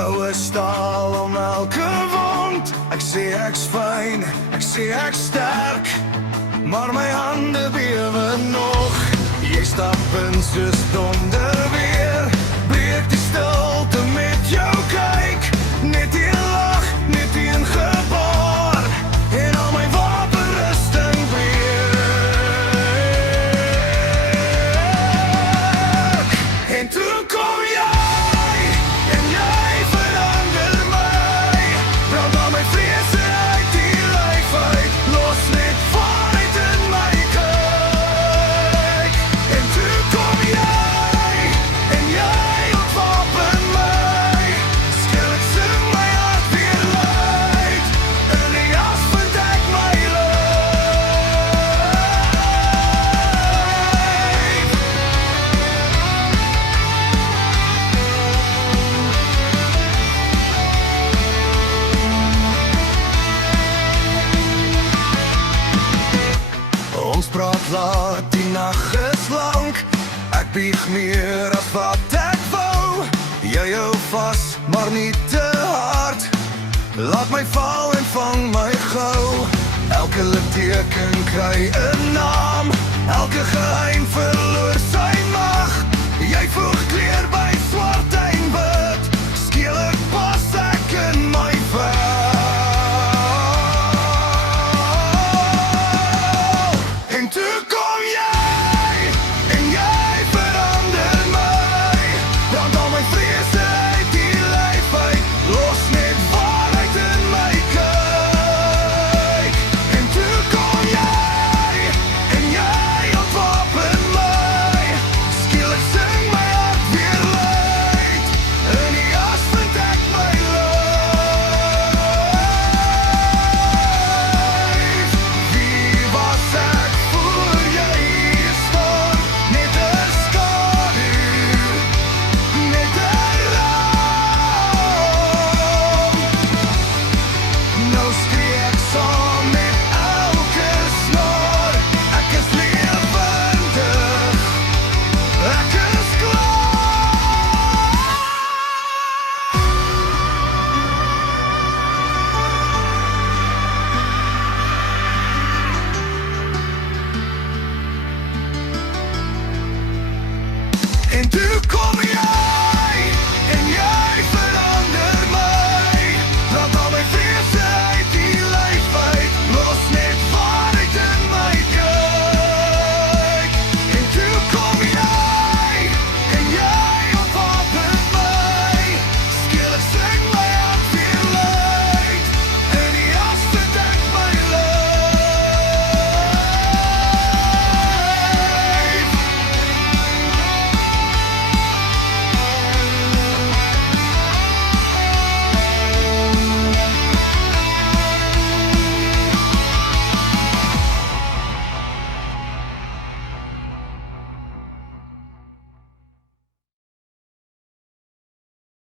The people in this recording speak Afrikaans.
Goue staal om elke wond. Ek sê ek's fyn, ek sê ek's sterk, maar my hande bewe nog. Jy stap in soos donder weer, breek die stilte met jou kyk. Net die lach, net die gebaar, en al my wapenrusting breek. En toe kom jy, en jy verander my, brand al my vrese uit die lyf uit, los net vanuit in my kyk. En toe kom jy, en jy ontwapen my, skielik sing my hart weer luid, in die jas verdek my lyf. Ons praat laat, die nag is lank, ek bieg meer as wat ek wou. Jy hou vas, maar nie te hard, laat my val en vang my gou. Elke litteken kry 'n naam, elke geheim verloor sy